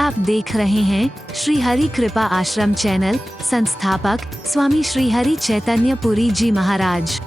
आप देख रहे हैं श्री हरि कृपा आश्रम चैनल। संस्थापक स्वामी श्री हरि चैतन्य पुरी जी महाराज।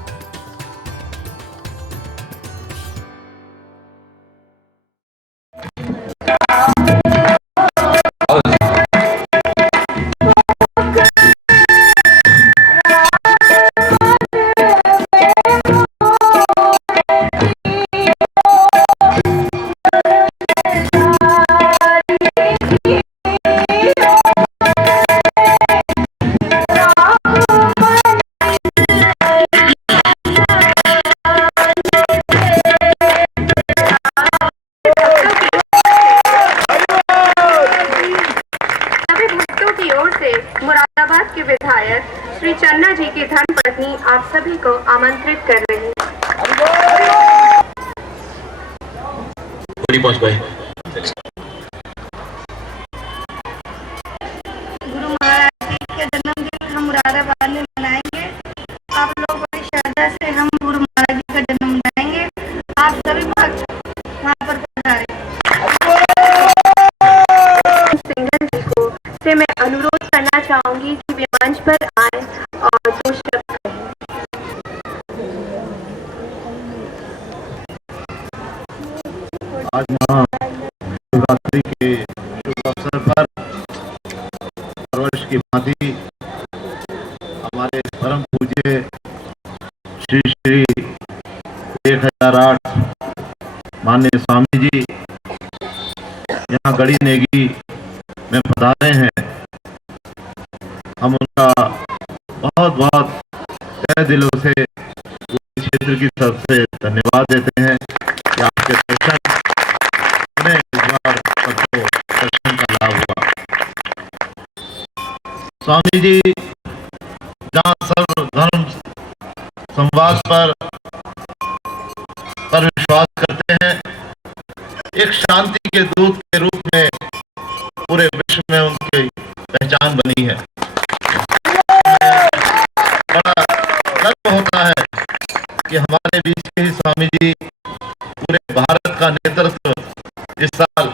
मुरादाबाद के विधायक श्री चन्ना जी की धर्मपत्नी आप सभी को आमंत्रित कर रही हैं। गुरु महाराज जी के जन्मदिन हम मुरादाबाद में मनाएंगे। आप लोग बड़ी श्रद्धा से हम गुरु महाराज जी का जन्म मनाएंगे। आप सभी भक्त वहाँ पर पधारें। सिंघल जी को से मैं अनुरोध करना चाहूंगी कि वे मंच पर आए और दो शब्द कहें। आज महाशिवरात्रि के शुभ अवसर पर हर वर्ष की भांति हमारे परम पूज्य श्री श्री 1008 माननीय स्वामी जी यहाँ गढ़ी नेगी में पधारे हैं। हम उनका बहुत बहुत तहे दिलों से क्षेत्र की तरफ से धन्यवाद देते हैं कि आपके दर्शन हमें इस बार सबको दर्शन का लाभ हुआ। स्वामी जी जहाँ सर्व धर्म संवाद पर विश्वास करते हैं, एक शांति के दूत के रूप में पूरे विश्व में उनकी पहचान बनी है। बड़ा गर्व होता है कि हमारे बीच के ही स्वामी जी पूरे भारत का नेतृत्व इस साल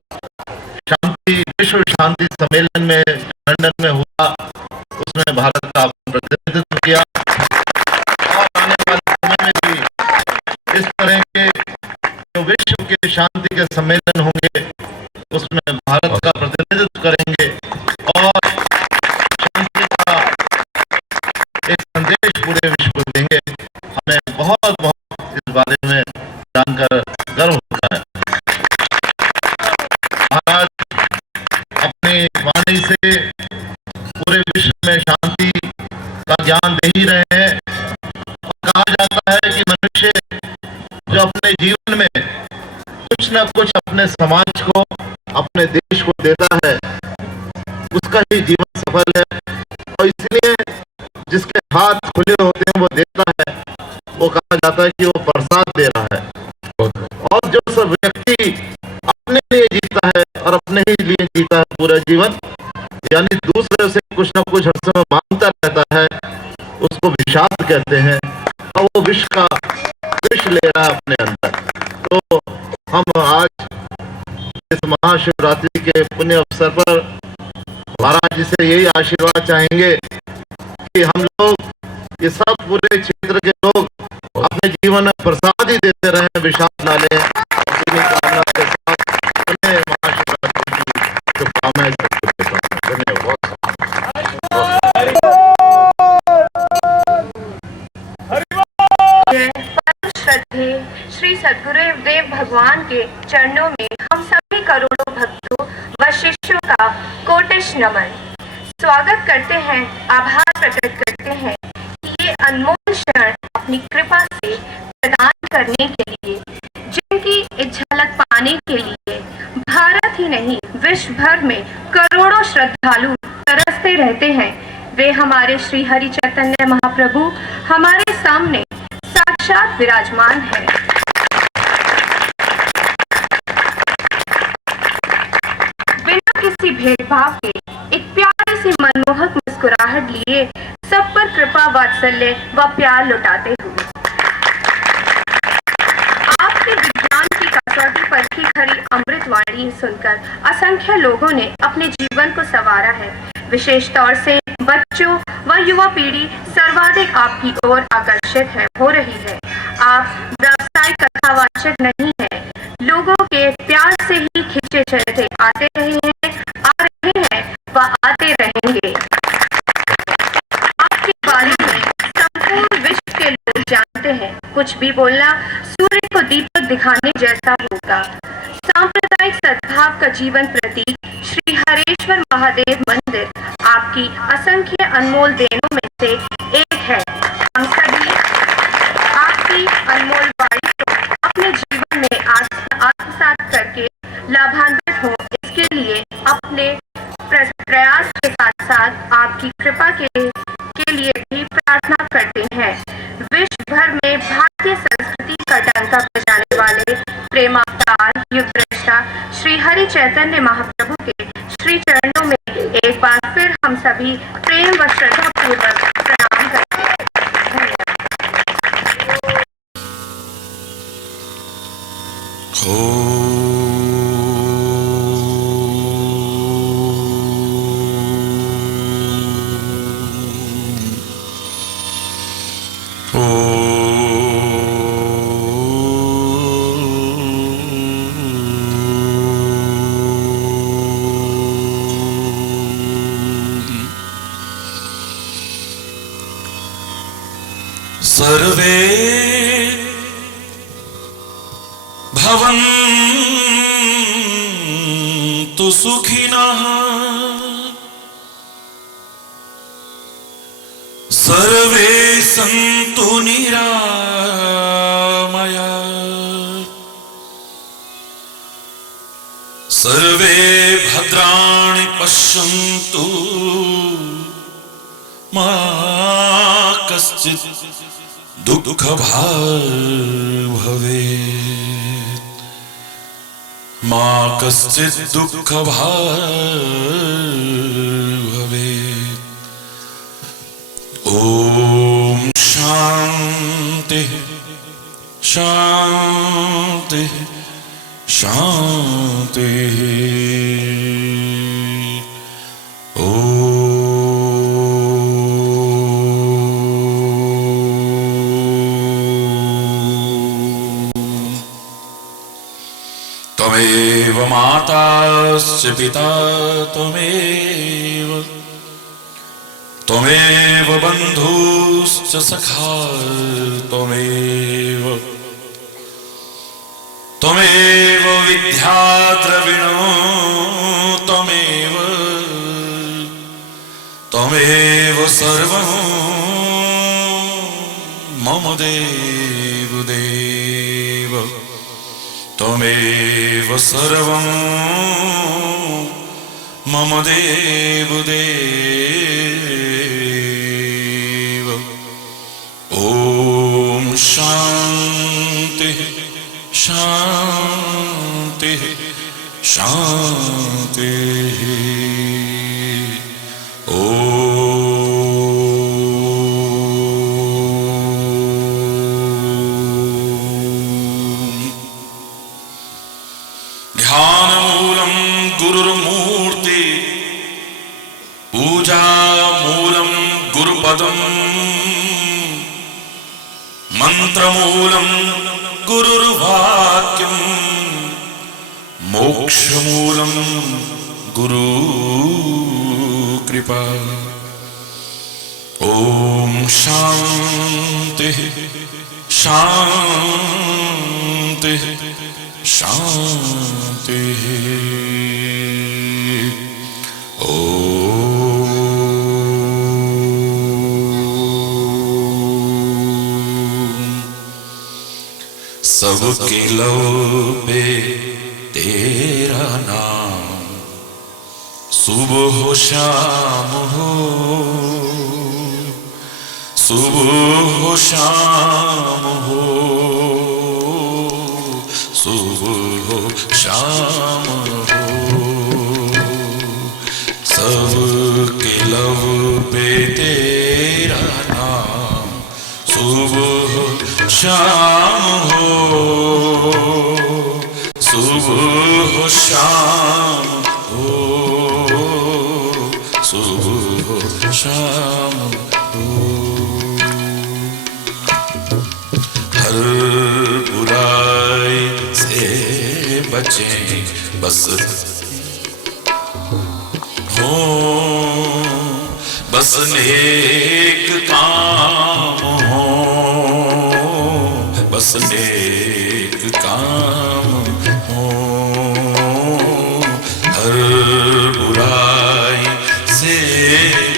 शांति विश्व शांति सम्मेलन में लंदन में हुआ, उसमें भारत का प्रतिनिधित्व किया। और आने वाले समय में भी इस तरह के जो विश्व के शांति के सम्मेलन होंगे उसमें भारत का प्रतिनिधित्व करेंगे और शांति का एक संदेश पूरे विश्व को देंगे। हमें बहुत बहुत इस बारे में जानकर गर्व होता है। महाराज अपनी वाणी से पूरे विश्व में शांति का ज्ञान दे ही रहे हैं। और कहा जाता है कि मनुष्य जो अपने जीवन में कुछ न कुछ अपने समाज को अपने देश को देता है उसका ही जीवन सफल है। और इसलिए जिसके हाथ खुले होते हैं वो देता है, वो कहा जाता है कि वो प्रसाद दे रहा है। और जो सब व्यक्ति अपने लिए जीता है और अपने ही लिए जीता है पूरा जीवन, यानी दूसरे से कुछ न कुछ हर समय मांगता रहता है, उसको विषाद कहते हैं। और वो विष ले रहा है अपने अंदर। तो हम आज इस महाशिवरात्रि के पुण्य अवसर पर महाराज जी से यही आशीर्वाद चाहेंगे कि हम लोग ये सब पूरे क्षेत्र के लोग अपने जीवन में प्रसाद ही देते रहे, विषाद ना लें। कामना के साथ महाशिवरात्रि की शुभकामनाएं सबको देता हूं। धन्यवाद। श्रद्धे श्री सद्गुरुदेव भगवान के चरणों में हम सभी करोड़ों भक्तों व शिष्यों का कोटिश नमन। स्वागत करते हैं, आभार प्रकट करते हैं कि ये अनमोल क्षण अपनी कृपा से प्रदान करने के लिए, जिनकी एक झलक पाने के लिए भारत ही नहीं विश्व भर में करोड़ों श्रद्धालु तरसते रहते हैं। वे हमारे श्री हरि चैतन्य महाप्रभु हमारे सामने साक्षात विराजमान है। बिना किसी भेदभाव के एक प्यारी सी मनमोहक मुस्कुराहट लिए सब पर कृपा वात्सल्य व प्यार लुटाते हुए आपके विज्ञान की कसौटी पर की खरी अमृत वाणी जिंदगी सुनकर असंख्य लोगों ने अपने जीवन को संवारा है। विशेष तौर से बच्चों व युवा पीढ़ी सर्वाधिक आपकी ओर आकर्षित हो रही है। आप व्यावसायिक कथावाचक नहीं है, लोगों के प्यार से ही खींचे चलते आते रहे हैं, आ रहे हैं व आते रहेंगे। आपके बारे में संपूर्ण विश्व के लोग जानते हैं। कुछ भी बोलना सूर्य को दीपक दिखाने जैसा होगा। सांप्रदायिक सद्भाव का जीवन प्रतीक श्री हरेश्वर महादेव मंदिर आपकी असंख्य अनमोल देनों में से एक है। हम सभी आपकी अनमोल वाणी को अपने जीवन में आत्मसात करके लाभान्वित हो, इसके लिए अपने प्रयास के साथ साथ आपकी कृपा के लिए भी प्रार्थना करते हैं। विश्व भर में भारतीय संस्कृति का डंका बजाने वाले प्रेमावतार युग दृष्टा श्री हरि चैतन्य महाप्रभु के श्री चरणों में एक बार फिर हम सभी प्रेम व श्रद्धा पूर्वक प्रणाम करते हैं। सर्वे भवन्तु सुखिनः सर्वे सन्तु निरामयाः सर्वे भद्राणि पश्यन्तु मा कश्चित् दुःखभाग् भवेत् मा कश्चित् दुःखभाग् भवेत्। ॐ शान्ति शान्ति शान्ति। त्वमेव माताश्च पिता त्वमेव बन्धुश्च सखा त्वमेव विद्या द्रविणो त्वमेव सर्वं मम देव त्वमेव सर्वं मम देव। ॐ शान्ति शान्ति शान्ति। ध्यानमूलं गुरुर्मूर्ति पूजामूलं गुरुपदम् मंत्रमूलं गुरुर्वाक्यम् मोक्षमूलं गुरुकृपा। ॐ शान्ति शान्ति शान्ति। सबके लो पे तेरा नाम सुबह हो शाम हो सुबह हो शाम हो सुबह हो शाम हो। सबके लब पे तेरा नाम सुबह शाम हो सुबह हो शाम हो, सुबह हो शाम हो। हर बुराई से बचें बस हो, बस नेक काम हो, बस नेक काम हो। हर बुराई से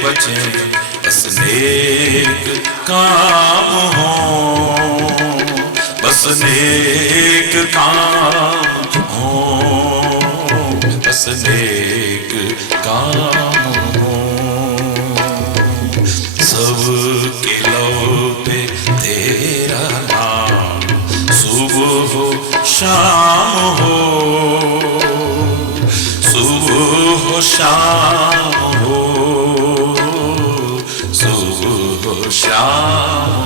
बचें बस नेक काम हो, बस नेक काम हो, बस नेक काम हो। सबके लब पे तेरा नाम, सुबह हो शाम हो, सुबह हो शाम हो, सुबह हो शाम।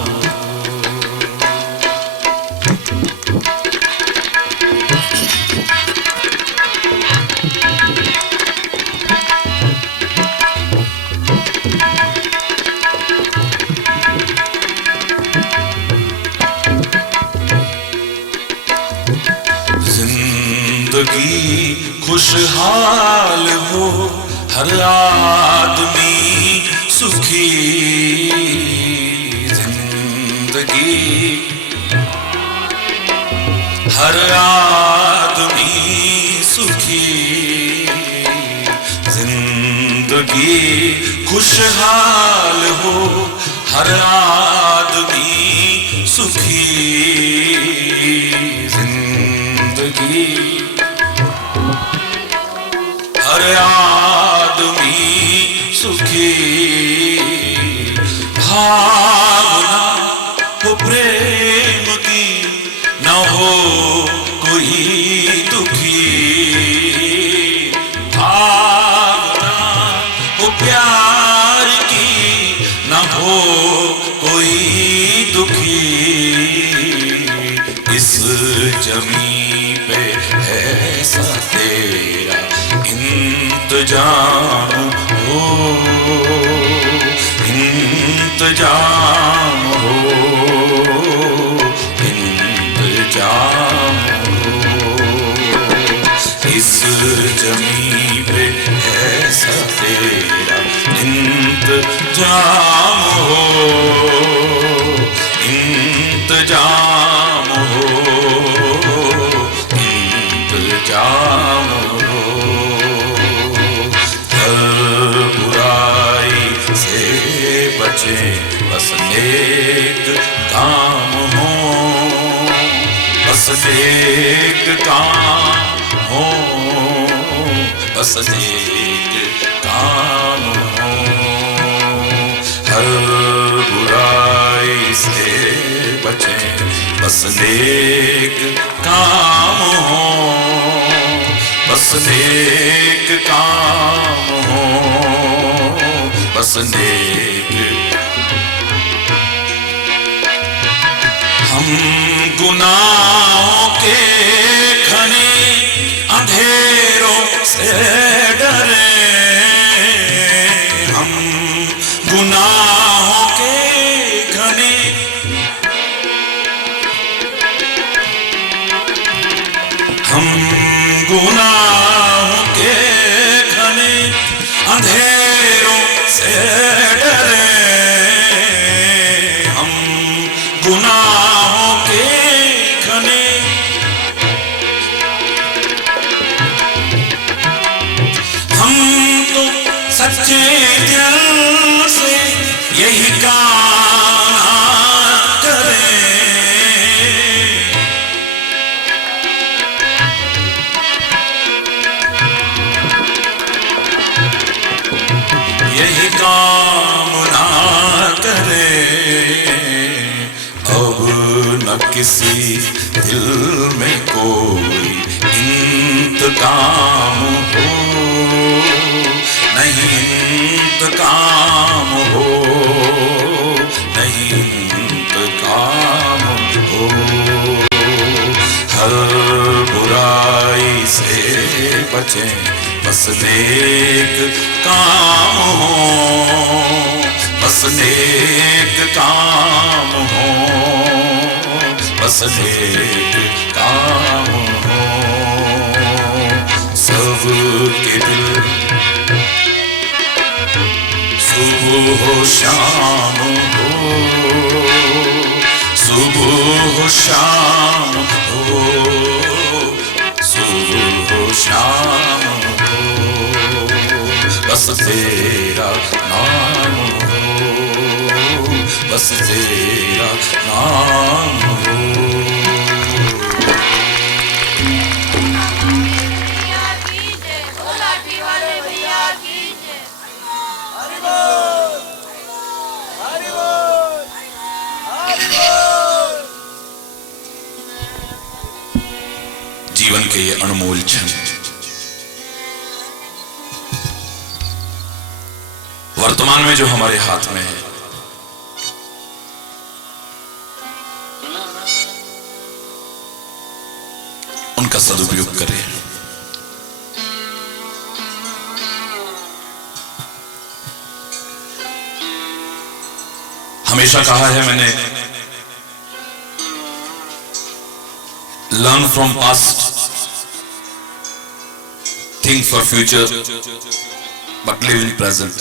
जिंदगी खुशहाल हो, हर आदमी सुखी। जिंदगी हर आदमी सुखी, जिंदगी खुशहाल हो, हर आदमी सुखी। जिंदगी हर आदमी सुखी। भावना हो प्रेम की, न हो कोई दुखी। भावना हो प्यार की, न हो कोई दुखी। इस जमी पे है सा तेरा इंतजाम हो, इंतजाम हो, इंतजाम हो। इस जमी पे ऐसा तेरा इंतजाम हो, इंतजाम हो, इंतजाम हो। हर बुराई से बचे बस नेक काम हो, बस नेक काम हो, बस नेक काम हो। हर बुराई से बचे बस नेक काम हो, बस नेक काम हो, बस नेक। हम गुनाहों के घने अंधेरों से डरे, हम गुनाहों के घने हम गुनाहों के घने अंधेरों से डरे, हम गुनाहों के घने हम तो सच्चे दिल से यही कामना करें, यही कामना करें। अब न किसी दिल में कोई इंतकाम हो, नहीं इंतकाम हो, नहीं इंतकाम हो। हर बुराई से बचे, बस नेक काम हो, बस नेक काम हो, बस नेक काम हो। सबके दिल सुबह हो शाम हो, सुबह हो शाम हो, सुबह हो शाम हो, बस तेरा नाम हो, बस तेरा नाम हो। जीवन के ये अनमोल क्षण वर्तमान में जो हमारे हाथ में है, उनका सदुपयोग करें। हमेशा कहा है मैंने, learn from past, think for future, but live in present.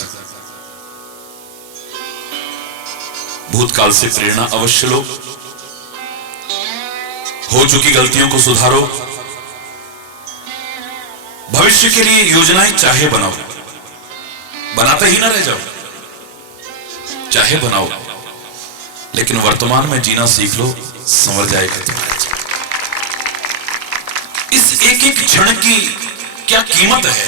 भूतकाल से प्रेरणा अवश्य लो, हो चुकी गलतियों को सुधारो, भविष्य के लिए योजनाएं चाहे बनाओ, बनाते ही ना रह जाओ, चाहे बनाओ, लेकिन वर्तमान में जीना सीख लो, संवर जाएगा तुम्हारा। इस एक एक क्षण की क्या कीमत है,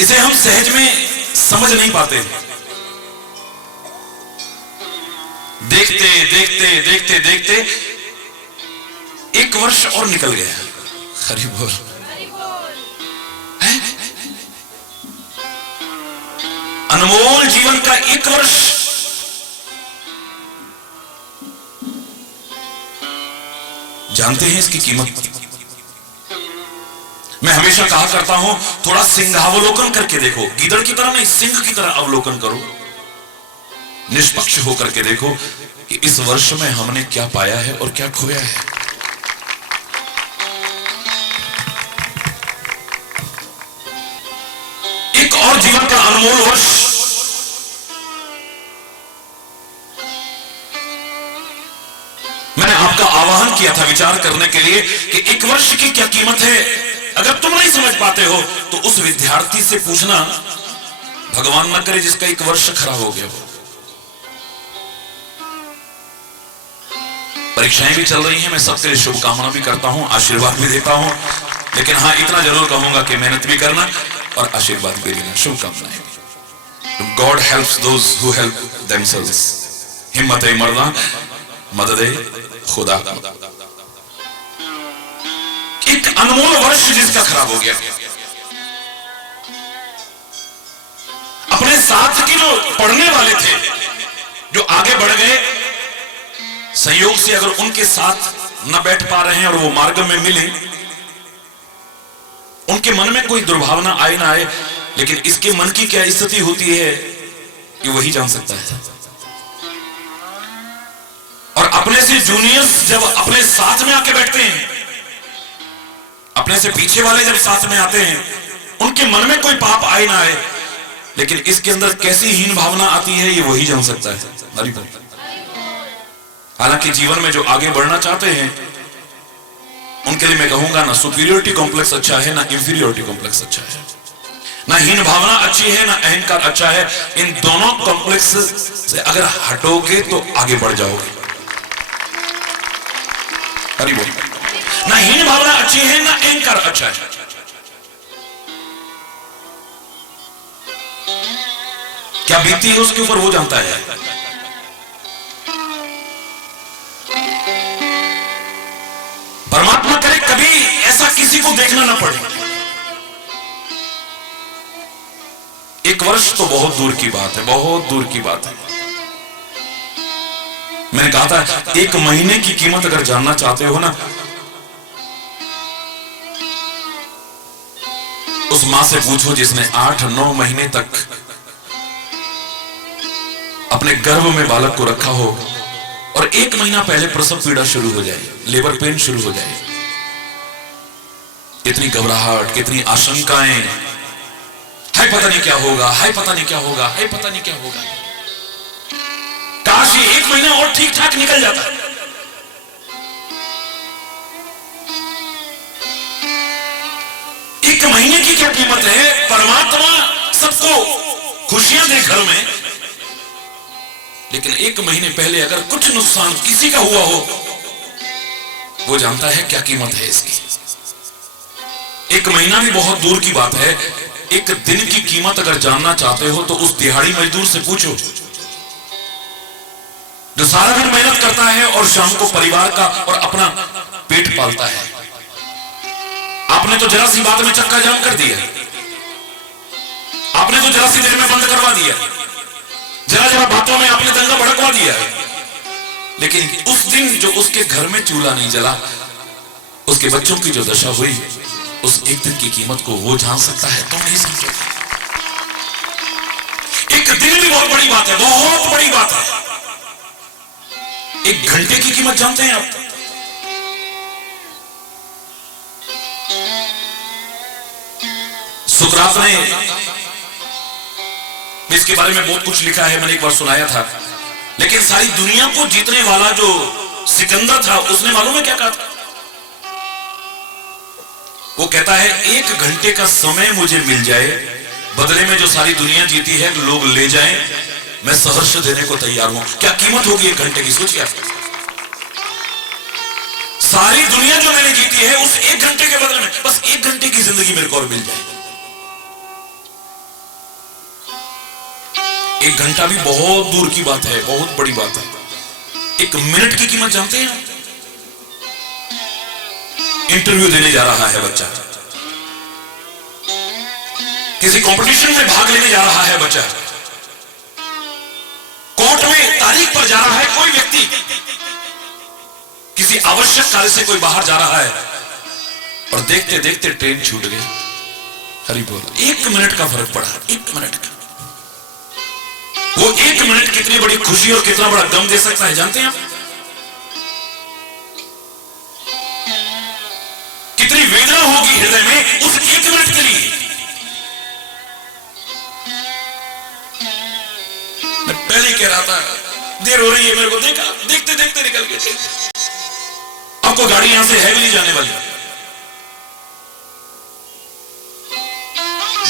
इसे हम सहज में समझ नहीं पाते। देखते देखते देखते देखते एक वर्ष और निकल गया। हरि बोल। अनमोल जीवन का एक वर्ष जानते हैं इसकी कीमत। मैं हमेशा कहा करता हूं, थोड़ा सिंहावलोकन करके देखो, गीदड़ की तरह नहीं, सिंह की तरह अवलोकन करो, निष्पक्ष होकर के देखो कि इस वर्ष में हमने क्या पाया है और क्या खोया है। एक और जीवन का अनमोल वर्ष मैंने आपका आह्वान किया था विचार करने के लिए कि एक वर्ष की क्या कीमत है। अगर तुम नहीं समझ पाते हो तो उस विद्यार्थी से पूछना, भगवान न करे जिसका एक वर्ष खराब हो गया हो। परीक्षाएं भी चल रही हैं, मैं सबके लिए शुभकामना भी करता हूं, आशीर्वाद भी देता हूं, लेकिन हाँ इतना जरूर कहूंगा कि मेहनत भी करना और आशीर्वाद भी देना, शुभकामनाएं। God helps those who help themselves. हिम्मत है मर्दा, मदद खुदा। एक अनमोल वर्ष जिसका खराब हो गया, अपने साथ के जो पढ़ने वाले थे जो आगे बढ़ गए, संयोग से अगर उनके साथ न बैठ पा रहे हैं और वो मार्ग में मिले, उनके मन में कोई दुर्भावना आए ना आए, लेकिन इसके मन की क्या स्थिति होती है कि वही जान सकता है। और अपने से जूनियर्स जब अपने साथ में आके बैठते हैं, अपने से पीछे वाले जब साथ में आते हैं, उनके मन में कोई पाप आए ना आए, लेकिन इसके अंदर कैसी हीन भावना आती है ये वही जान सकता है। हालांकि जीवन में जो आगे बढ़ना चाहते हैं उनके लिए मैं कहूंगा, ना सुपीरियोरिटी कॉम्प्लेक्स अच्छा है, ना इंफीरियोरिटी कॉम्प्लेक्स अच्छा है, ना हीन भावना अच्छी है, ना अहंकार अच्छा है। इन दोनों कॉम्प्लेक्स से अगर हटोगे तो आगे बढ़ जाओगे। हरि बोल। ना हीन भावना अच्छी है, ना अहंकार अच्छा है। क्या बीती है उसके ऊपर वो जानता है। परमात्मा करे कभी ऐसा किसी को देखना ना पड़े। एक वर्ष तो बहुत दूर की बात है, बहुत दूर की बात है। मैंने कहा था 1 महीने की कीमत अगर जानना चाहते हो ना, उस मां से पूछो जिसने 8-9 महीने तक अपने गर्भ में बालक को रखा हो और 1 महीना पहले प्रसव पीड़ा शुरू हो जाए, लेबर पेन शुरू हो जाए, कितनी घबराहट, कितनी आशंकाएं, हाय पता नहीं क्या होगा, हाय पता नहीं क्या होगा, हाय पता नहीं क्या होगा। काश ये 1 महीना और ठीक ठाक निकल जाता। एक महीने की क्या कीमत है। परमात्मा सबको खुशियां दे घर में, लेकिन 1 महीने पहले अगर कुछ नुकसान किसी का हुआ हो, वो जानता है क्या कीमत है इसकी। 1 महीना भी बहुत दूर की बात है। 1 दिन की कीमत अगर जानना चाहते हो तो उस दिहाड़ी मजदूर से पूछो जो सारा दिन मेहनत करता है और शाम को परिवार का और अपना पेट पालता है। आपने तो जरा सी बात में चक्का जाम कर दिया, आपने तो जरा सी देर में बंद करवा दिया, जरा जरा बातों में आपने दंगा भड़कवा दिया। लेकिन उस दिन जो उसके घर में चूल्हा नहीं जला, उसके बच्चों की जो दशा हुई, उस 1 दिन की कीमत को वो जान सकता है, तो नहीं समझेगा। 1 दिन भी बहुत बड़ी बात है, बहुत बड़ी बात है। 1 घंटे की कीमत जानते हैं आप? सुकरात ने इसके बारे में बहुत कुछ लिखा है, मैंने एक बार सुनाया था। लेकिन सारी दुनिया को जीतने वाला जो सिकंदर था, उसने मालूम है क्या कहा था? वो कहता है 1 घंटे का समय मुझे मिल जाए, बदले में जो सारी दुनिया जीती है लोग ले जाएं, मैं सहर्ष देने को तैयार हूं। क्या कीमत होगी 1 घंटे की, सोचिए आप। सारी दुनिया जो मैंने जीती है, उस 1 घंटे के बदले में बस 1 घंटे की जिंदगी मेरे को और मिल जाए। 1 घंटा भी बहुत दूर की बात है, बहुत बड़ी बात है। 1 मिनट की कीमत जानते हैं? इंटरव्यू देने जा रहा है बच्चा, किसी कंपटीशन में भाग लेने जा रहा है बच्चा, कोर्ट में तारीख पर जा रहा है कोई व्यक्ति, किसी आवश्यक कार्य से कोई बाहर जा रहा है, और देखते देखते ट्रेन छूट गई। हरि बोल। 1 मिनट का फर्क पड़ा, 1 मिनट का। वो 1 मिनट कितनी बड़ी खुशी और कितना बड़ा गम दे सकता है, जानते हैं आप? कितनी वेदना होगी हृदय में उस 1 मिनट के लिए। मैं पहले ही कह रहा था, देर हो रही है, मेरे को देखा, देखते देखते निकल गए। आपको गाड़ी यहां से हैवी जाने वाली,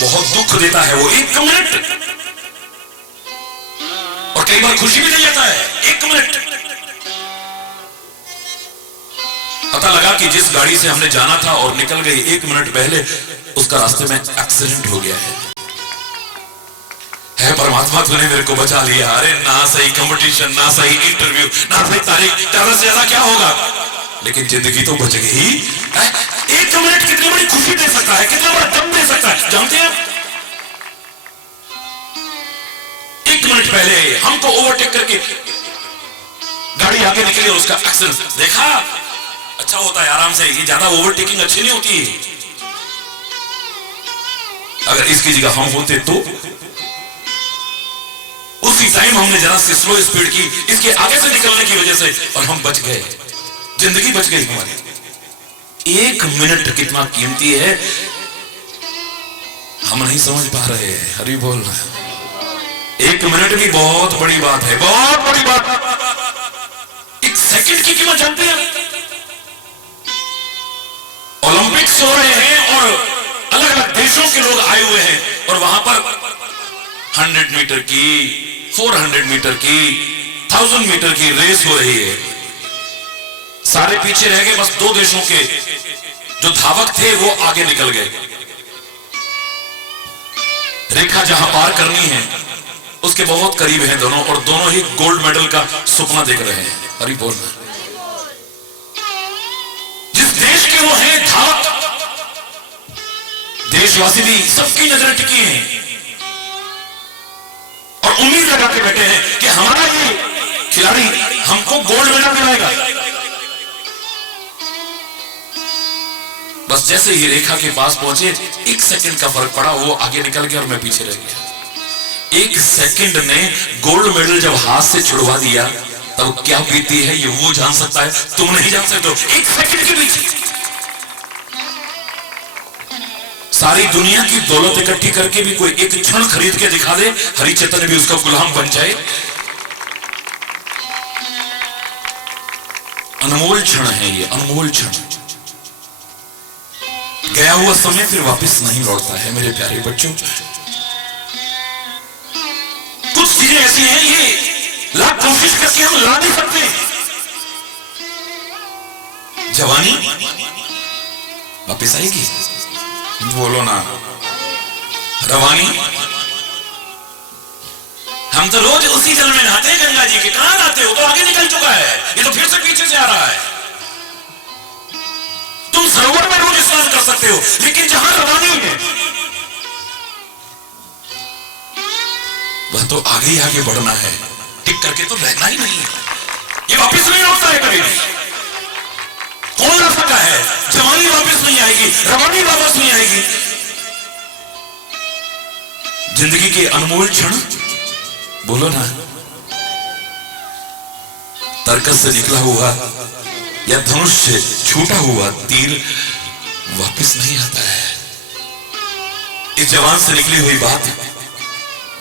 बहुत दुख देता है वो 1 मिनट, और कई बार खुशी भी दे जाता है 1 मिनट। पता लगा कि जिस गाड़ी से हमने जाना था और निकल गई 1 मिनट पहले, उसका रास्ते में एक्सीडेंट हो गया है। परमात्मा तूने मेरे को बचा लिया। अरे ना सही कंपटीशन, ना सही इंटरव्यू, ना सही तारीख, ज्यादा से ज्यादा क्या होगा, लेकिन जिंदगी तो बच गई। 1 मिनट कितनी बड़ी खुशी दे सकता है, कितना बड़ा दम दे सकता है, जानते हैं? 1 मिनट पहले हमको ओवरटेक करके गाड़ी आगे निकली और उसका एक्सीडेंट देखा। अच्छा होता है आराम से, ये ज्यादा ओवरटेकिंग अच्छी नहीं होती। अगर इसकी जगह हम होते तो उसी टाइम हमने जरा सी स्लो स्पीड की इसके आगे से निकलने की वजह से, और हम बच गए, जिंदगी बच गई हमारी। 1 मिनट कितना कीमती है हम नहीं समझ पा रहे हैं। हरि बोल रहा है। 1 मिनट भी बहुत बड़ी बात है, बहुत बड़ी बात। 1 सेकंड की कीमत जानते हैं? ओलंपिक्स हो रहे हैं और अलग अलग देशों के लोग आए हुए हैं, और वहां पर 100 मीटर की, 400 मीटर की, 1000 मीटर की रेस हो रही है। सारे पीछे रह गए, बस 2 देशों के जो धावक थे वो आगे निकल गए। रेखा जहां पार करनी है उसके बहुत करीब हैं दोनों, और दोनों ही गोल्ड मेडल का सपना देख रहे हैं। हरि बोल। जिस देश के वो हैं धावक, देशवासी भी सबकी नजर टिकी है और उम्मीद लगा के बैठे हैं कि हमारा ये खिलाड़ी हमको गोल्ड मेडल दिलाएगा। बस जैसे ही रेखा के पास पहुंचे, 1 सेकंड का फर्क पड़ा, वो आगे निकल गया और मैं पीछे रह गया। 1 सेकंड ने गोल्ड मेडल जब हाथ से छुड़वा दिया, तब क्या बीती है ये वो जान सकता है, तुम नहीं जान सकते हो। 1 सेकंड के पीछे सारी दुनिया की दौलत इकट्ठी करके भी कोई एक क्षण खरीद के दिखा दे, हरिचंद्र भी उसका गुलाम बन जाए। अनमोल क्षण है ये, अनमोल क्षण। गया हुआ समय फिर वापस नहीं लौटता है मेरे प्यारे बच्चों। कुछ चीजें ऐसी हैं, ये लाख कोशिश करके हम ला नहीं सकते। जवानी वापस आएगी, बोलो ना। रवानी, हम तो रोज उसी जल में नहाते हैं गंगा जी के। कहां नहाते हो? तो आगे निकल चुका है, ये तो फिर से पीछे से आ रहा है। तुम सरोवर में रोज स्नान कर सकते हो, लेकिन जहां रवानी है वह तो आगे ही आगे बढ़ना है, टिक करके तो रहना ही नहीं है। ये वापस नहीं लौटता है कभी भी। कौन ला सका है? जवानी वापस नहीं आएगी, रवानी वापस नहीं आएगी। जिंदगी के अनमोल क्षण, बोलो ना। तर्कस से निकला हुआ या धनुष से छूटा हुआ तीर वापस नहीं आता है। इस जवान से निकली हुई बात,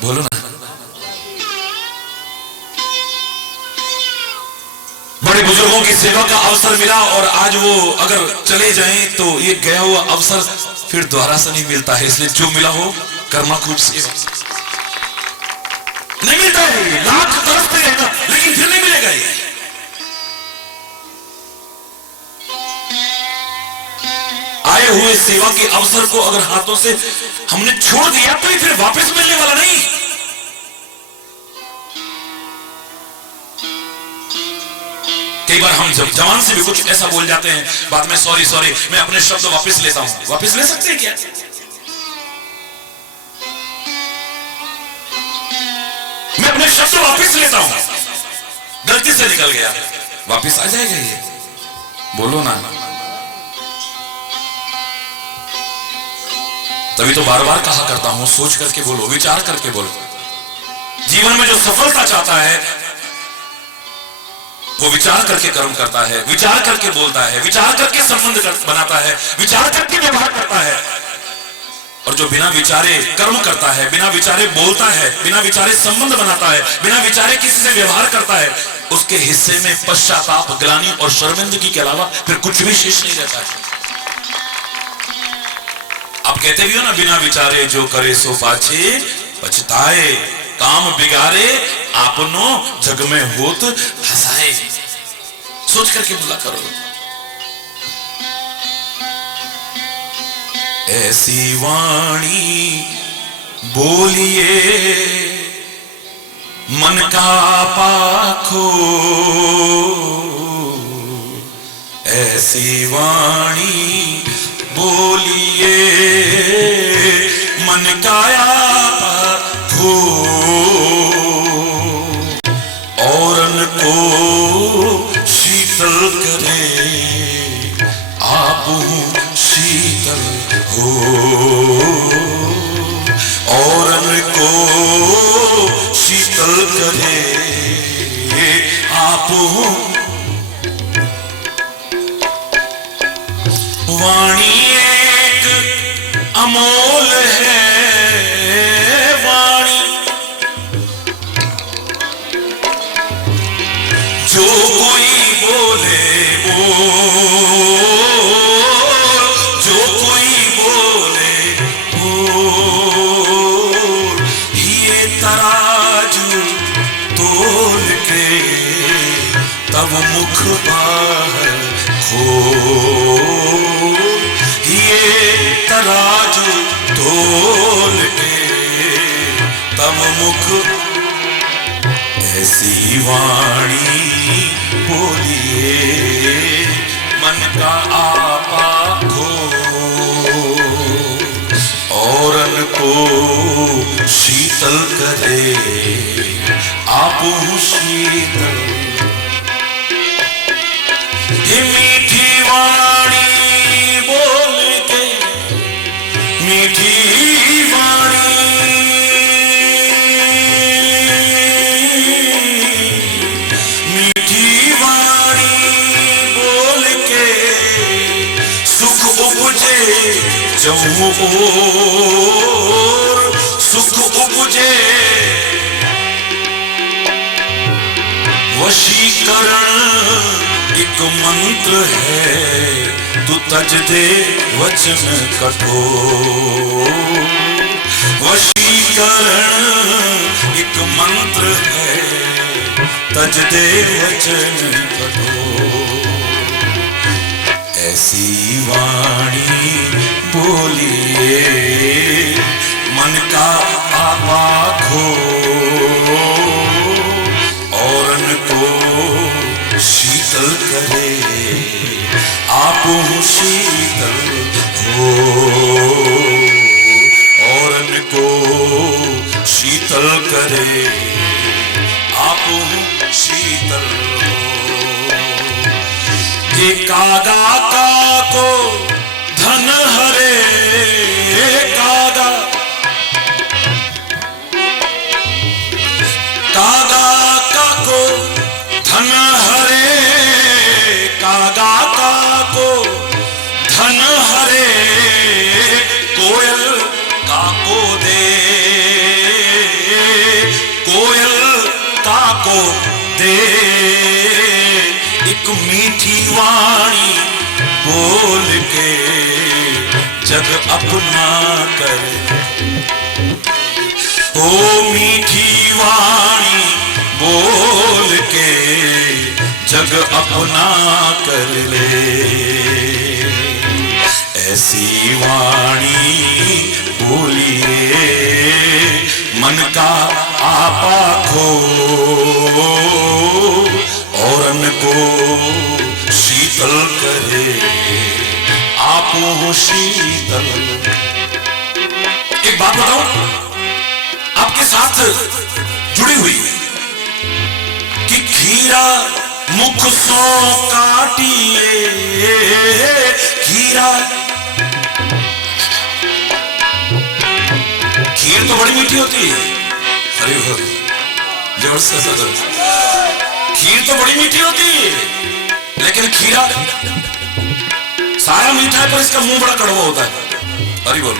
बोलो ना। बड़े बुजुर्गों की सेवा का अवसर मिला और आज वो अगर चले जाएं तो ये गया हुआ अवसर फिर दोबारा से नहीं मिलता है। इसलिए जो मिला हो कर्मा खूब सेवा, नहीं मिलता है। लाख तरफते रहना, लेकिन फिर नहीं मिलेगा ये। आए हुए सेवा के अवसर को अगर हाथों से हमने छोड़ दिया तो ये फिर वापस मिलने वाला नहीं। कई बार हम जब जवान से भी कुछ ऐसा बोल जाते हैं, बाद में सॉरी सॉरी, मैं अपने शब्द वापस लेता हूं। वापस ले सकते हैं क्या? मैं अपने शब्द वापस लेता हूं, गलती से निकल गया, वापस आ जाएगा ये, बोलो ना। तभी तो बार बार कहा करता हूं, सोच करके बोलो, विचार करके बोलो। जीवन में जो सफलता चाहता है वो विचार करके कर्म करता है, विचार करके बोलता है, विचार करके संबंध बनाता है, विचार करके व्यवहार करता है। और जो बिना विचारे कर्म करता है, बिना विचारे बोलता है, बिना विचारे संबंध बनाता है, बिना विचारे किसी से व्यवहार करता है, उसके हिस्से में पश्चाताप, ग्लानि और शर्मिंदगी के अलावा फिर कुछ भी शेष नहीं रहता है। आप कहते भी हो ना, बिना विचारे जो करे सो पाछे पछताए, काम बिगाड़े आपनो जग में होत हंसाए। सोच करके बोला करो। ऐसी वाणी बोलिए मन का पाखो, ऐसी वाणी बोलिए मन का पाखो, औरन को शीतल करे आप शीतल हो, औरन को शीतल करे आप। वाणी एक अमोल है, वाणी जो कोई बोले वो, जो कोई बोले वो, ये तराजू तोल के तब मुख बाहर खो, ये तराजू तोल के तब मुख। ऐसी वाणी बोलिए मन का आपा खो, औरन को शीतल करे आप शीतल वाणी बोल के, मीठी वाणी, मीठी वाणी बोल के सुख उपजे चहुँ ओर, सुख उपजे। वशीकरण एक मंत्र है, तू तज दे वचन कठोर। वशीकरण एक मंत्र है, तज दे वचन कठोर। ऐसी वाणी बोलिए मन का आपा खो, औरन को शीतल करे, आप शीतल हो। औरन को शीतल करे, आप शीतल हो। कागा का को धन हरे, कागा कागा का को धन हरे, कागा का को धन हरे। कोयल का को दे, कोयल का को दे। एक मीठी वाणी बोल के जग अपना करे। ओ मीठी वाणी बोल के जग अपना कर ले। ऐसी वाणी बोलिए मन का आपा खो, औरन को शीतल करे, आप शीतल। एक बात बताओ आपके साथ जुड़ी हुई कि खीरा मुख सो काटिए, खीरा खीर तो बड़ी मीठी होती है। अरे जबरदस्त, खीर तो बड़ी मीठी होती है, लेकिन खीरा सारा मीठा है पर इसका मुंह बड़ा कड़वा होता है। अरे बोल,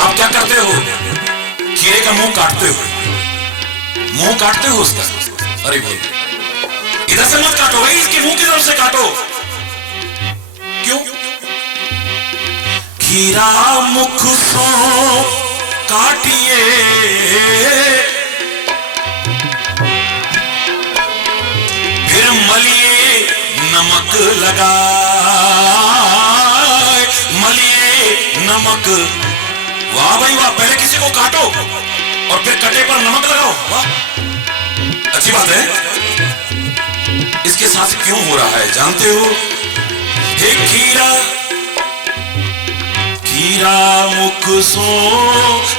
आप क्या करते हो? खीरे का मुंह काटते हो, मुंह काटते हो उसका। अरे बोल, इधर से मत काटो भाई, इसके मुंह की तरफ से काटो। क्यों? खीरा मुख सो काटिए, फिर मलिए नमक लगाए, मलिए नमक। वाह भाई वाह, पहले किसी को काटो और फिर कटे पर नमक लगाओ, वाह अच्छी बात है। इसके साथ क्यों हो रहा है जानते हो? हे खीरा, खीरा मुख सो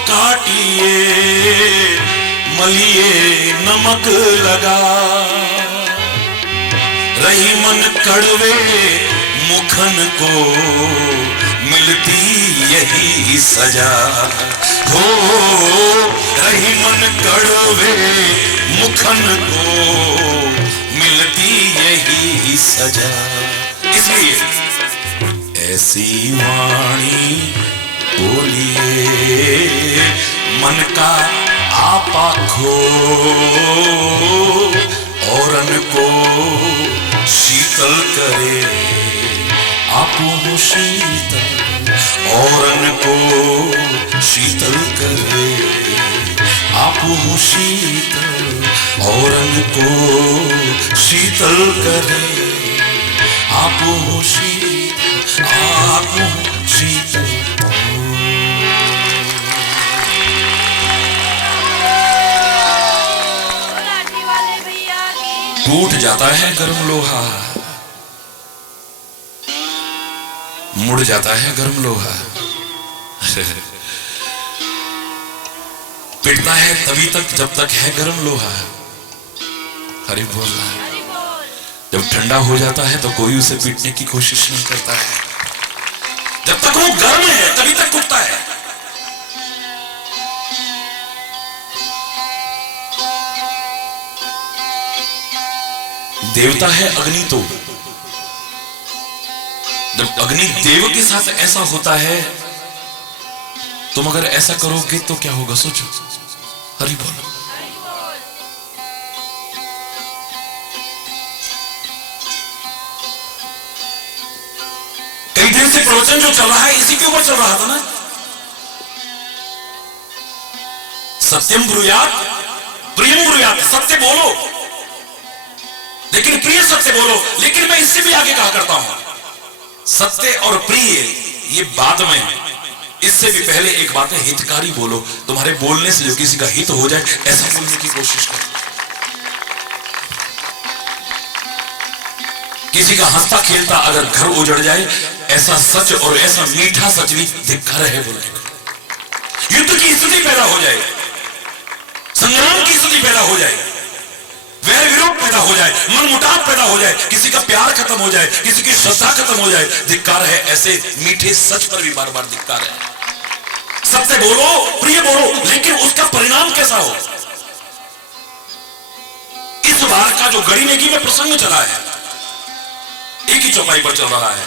काटिए, मलिए नमक लगा। रही मन कड़वे मुखन को मिलती यही सजा हो। रही मन कड़वे मुखन को मिलती यही सजा। इसलिए ऐसी वाणी बोलिए मन का आपा खो, औरन को शीतल करे, आप शीतल। औरन को शीतल करे, आप शीतल। औरन को शीतल करे, आप शीतल, आप शीतल। टूट जाता है गर्म लोहा, मुड़ जाता है गर्म लोहा। पिटता है तभी तक जब तक है गर्म लोहा। हरि बोल। जब ठंडा हो जाता है तो कोई उसे पीटने की कोशिश नहीं करता है। जब तक वो गर्म है तभी तक कुटता है। देवता है अग्नि, तो जब अग्नि देव के साथ ऐसा होता है, तुम अगर ऐसा करोगे तो क्या होगा, सोचो। हरि बोल। कई दिन से प्रवचन जो चल रहा है इसी के ऊपर चल रहा था ना। सत्यम ब्रूयात प्रियम ब्रूयात, सत्य बोलो लेकिन प्रिय सत्य बोलो। लेकिन मैं इससे भी आगे कहा करता हूं, सत्य और प्रिय ये बाद में, इससे भी पहले एक बात है, हितकारी बोलो। तुम्हारे बोलने से जो किसी का हित हो जाए ऐसा बोलने की कोशिश करो। किसी का हंसता खेलता अगर घर उजड़ जाए, ऐसा सच और ऐसा मीठा सच भी धिक्कार है बोलने को। युद्ध की स्थिति पैदा हो जाए, संग्राम की स्थिति पैदा हो जाए, वैर विरोध पैदा हो जाए, मनमुटाव पैदा हो जाए, किसी का प्यार खत्म हो जाए, किसी की श्रद्धा खत्म हो जाए, धिक्कार है। ऐसे मीठे सच पर भी बार बार धिक्कार है। सत्य बोलो, प्रिय बोलो, लेकिन उसका परिणाम कैसा हो। इस बार का जो गड़ी नेगी में प्रसंग चला है, एक ही चौपाई पर चल रहा है।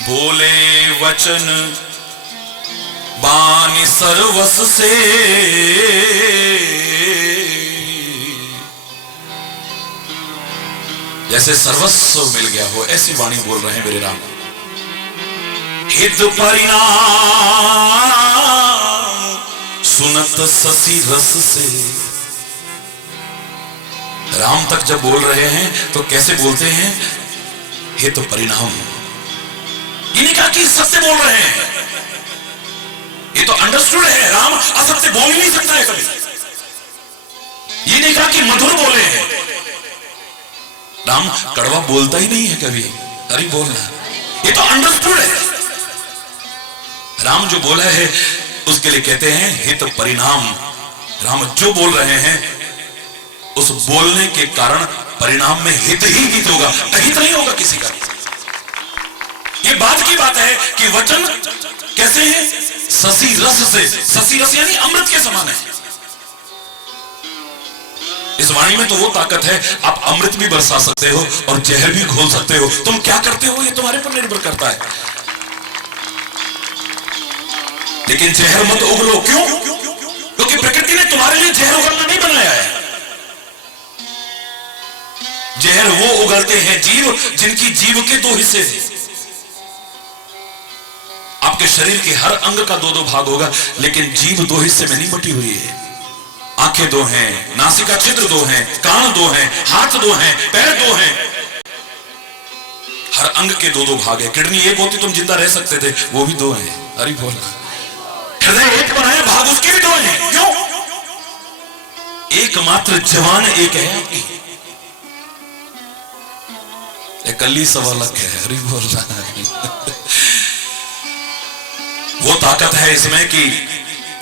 बोले वचन बानी सर्वस से, जैसे सर्वस्व मिल गया हो, ऐसी वाणी बोल रहे हैं मेरे राम। हित परिणाम सुनत शशि रस से। राम तक जब बोल रहे हैं तो कैसे बोलते हैं, हित परिणाम। ये नहीं कहा कि सत्य बोल रहे हैं, ये तो अंडरस्टूड है। राम असत्य बोल ही नहीं सकता है कभी। ये नहीं कहा कि मधुर बोले हैं, राम कड़वा बोलता ही नहीं है कभी। अरे बोलना, ये तो अंडरस्टूड है। राम जो बोला है उसके लिए कहते हैं हित परिणाम। राम जो बोल रहे हैं उस बोलने के कारण परिणाम में हित ही हित होगा, अहित नहीं होगा किसी का। ये बात की बात है कि वचन कैसे है, शशि रस से। शशि रस यानी अमृत के समान है। इस वाणी में तो वो ताकत है, आप अमृत भी बरसा सकते हो और जहर भी घोल सकते हो। तुम क्या करते हो ये तुम्हारे पर निर्भर करता है। लेकिन जहर मत उगलो। क्यों? क्योंकि प्रकृति ने तुम्हारे लिए जहर उगलना नहीं बनाया है। जहर वो उगलते हैं जीव जिनकी जीव के दो हिस्से हैं। आपके शरीर के हर अंग का दो दो भाग होगा, लेकिन जीव दो हिस्से में नहीं बटी हुई है। आंखें दो हैं, नासिका छिद्र दो हैं, कान दो हैं, हाथ दो हैं, पैर दो हैं। हर अंग के दो दो भाग है। किडनी एक होती तुम जिंदा रह सकते थे, वो भी दो हैं। अरे बोला, हृदय एक बनाया, भाग उसके भी दो हैं। क्यों? एकमात्र जवान एक है आपकी, कल्ली 1.25 लाख है। अरे बोल रहा है। वो ताकत है इसमें कि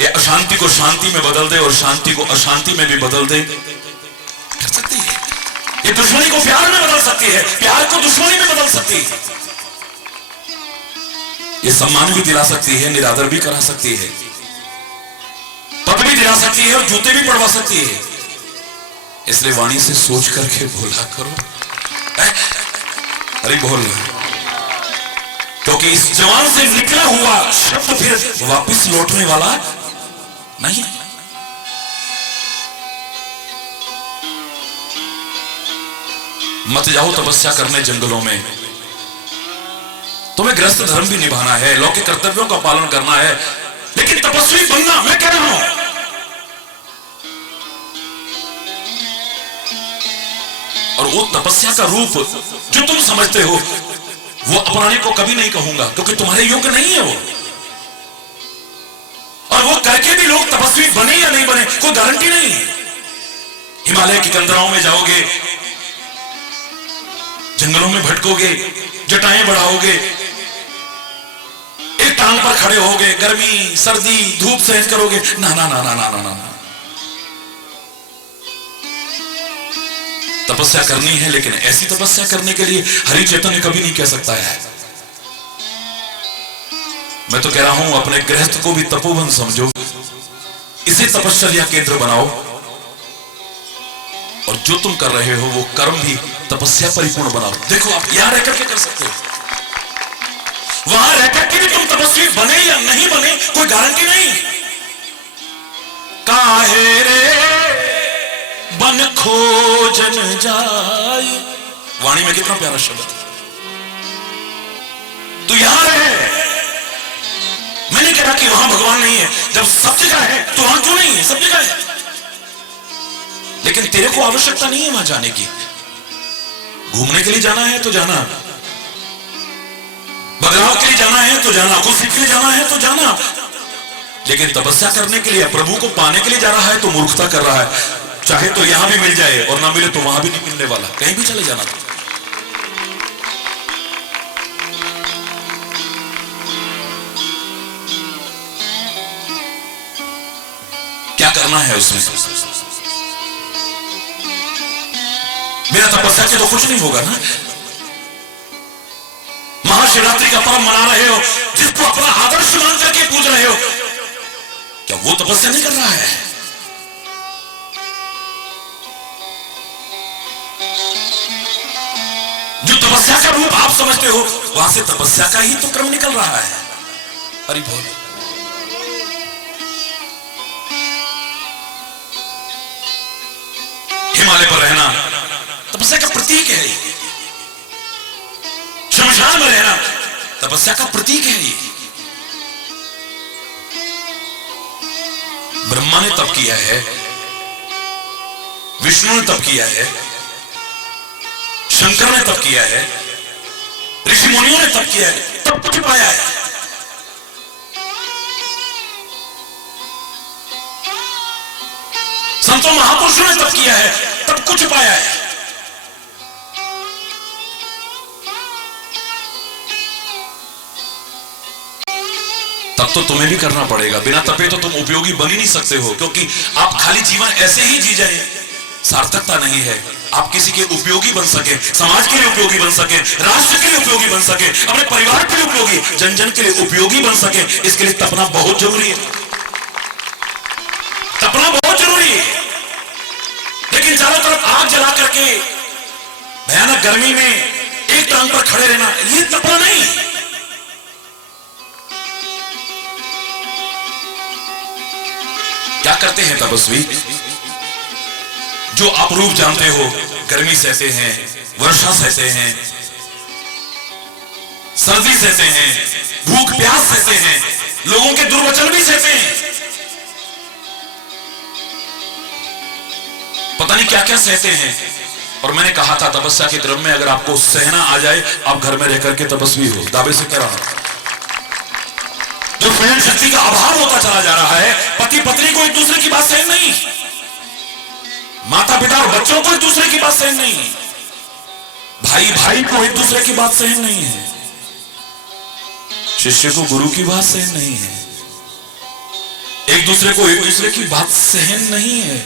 ये अशांति को शांति में बदल दे और शांति को अशांति में भी बदल दे। कर सकती है। ये दुश्मनी को प्यार में बदल सकती है, प्यार को दुश्मनी में बदल सकती है। ये सम्मान भी दिला सकती है, निरादर भी करा सकती है, पद भी दिला सकती है और जूते भी पड़वा सकती है। इसलिए वाणी से सोच करके बोला करो। अरे बोल, क्योंकि इस जवान से निकला हुआ शब्द फिर वापस लौटने वाला नहीं। मत जाओ तपस्या करने जंगलों में। तुम्हें गृहस्थ धर्म भी निभाना है, लौकिक कर्तव्यों का पालन करना है, लेकिन तपस्वी बनना, मैं कह रहा हूं। और वो तपस्या का रूप जो तुम समझते हो वो अपनाने को कभी नहीं कहूंगा, क्योंकि तुम्हारे योग्य नहीं है वो। और वो करके भी लोग तपस्वी बने या नहीं बने कोई गारंटी नहीं है। हिमालय की कंदराओं में जाओगे, जंगलों में भटकोगे, जटाएं बढ़ाओगे, एक टांग पर खड़े होगे, गर्मी सर्दी धूप सहन करोगे, ना ना ना ना ना ना ना। तपस्या करनी है, लेकिन ऐसी तपस्या करने के लिए हरि चैतन्य कभी नहीं कह सकता है। मैं तो कह रहा हूं अपने गृहस्थ को भी तपोवन समझो, इसे तपस्या केंद्र बनाओ, और जो तुम कर रहे हो वो कर्म भी तपस्या परिपूर्ण बनाओ। देखो आप यहां रहकर के कर सकते हो, वहां रहकर के भी तुम तपस्वी बने या नहीं बने कोई गारंटी नहीं। काहे रे बन खोजन जाए, वाणी में कितना प्यारा शब्द है। तू यहां रहे, मैं नहीं कह रहा कि वहां भगवान नहीं है, जब सब जगह है तो वहां क्यों नहीं है? सब जगह है, लेकिन तेरे को आवश्यकता नहीं है वहां जाने की। घूमने के लिए जाना है तो जाना, बदलाव के लिए जाना है तो जाना, कुछ सीखने जाना है तो जाना, लेकिन तपस्या करने के लिए, प्रभु को पाने के लिए जा रहा है तो मूर्खता कर रहा है। चाहे तो यहां भी मिल जाए और ना मिले तो वहां भी नहीं मिलने वाला, कहीं भी चले जाना। क्या करना है उसमें? बिना तपस्या के तो कुछ नहीं होगा ना। महाशिवरात्रि का पर्व मना रहे हो, जिसको अपना आदर्श मान करके पूज रहे हो, क्या वो तपस्या नहीं कर रहा है? जो तपस्या का रूप आप समझते हो, वहां से तपस्या का ही तो क्रम निकल रहा है। हरि बोल। हिमालय पर रहना तपस्या का प्रतीक है, शमशान में रहना तपस्या का प्रतीक है। ब्रह्मा ने तप किया है, विष्णु ने तप किया है, शंकर ने तप किया है, ऋषि मुनियों ने तप किया है, तब कुछ पाया है। संतों महापुरुषों ने तप किया है, तब कुछ पाया है। तब तो तुम्हें भी करना पड़ेगा, बिना तपे तो तुम उपयोगी बन ही नहीं सकते हो, क्योंकि आप खाली जीवन ऐसे ही जी जाए सार्थकता नहीं है। आप किसी के उपयोगी बन सके, समाज के लिए उपयोगी बन सके, राष्ट्र के लिए उपयोगी बन सके, अपने परिवार के लिए उपयोगी, जन जन के लिए उपयोगी बन सके, इसके लिए तपना बहुत जरूरी है। तपना बहुत जरूरी है। लेकिन चारों तरफ आग जला करके भयानक गर्मी में एक टांग पर खड़े रहना, ये तपना नहीं। क्या करते हैं तपस्वी? जो आप रूप जानते हो, गर्मी सहते हैं, वर्षा सहते हैं, सर्दी सहते हैं, भूख प्यास सहते हैं, लोगों के दुर्वचन भी सहते हैं, पता नहीं क्या क्या सहते हैं। और मैंने कहा था तपस्या के क्रम में अगर आपको सहना आ जाए, आप घर में रहकर के तपस्वी हो, दावे से कह रहा हूं। जो सहन शक्ति का अभाव होता चला जा रहा है, पति पत्नी को एक दूसरे की बात सहन नहीं, माता पिता और बच्चों को एक दूसरे की बात सहन नहीं, भाई भाई को एक दूसरे की बात सहन नहीं है, शिष्य को गुरु की बात सहन नहीं है, एक दूसरे को एक दूसरे की बात सहन नहीं है।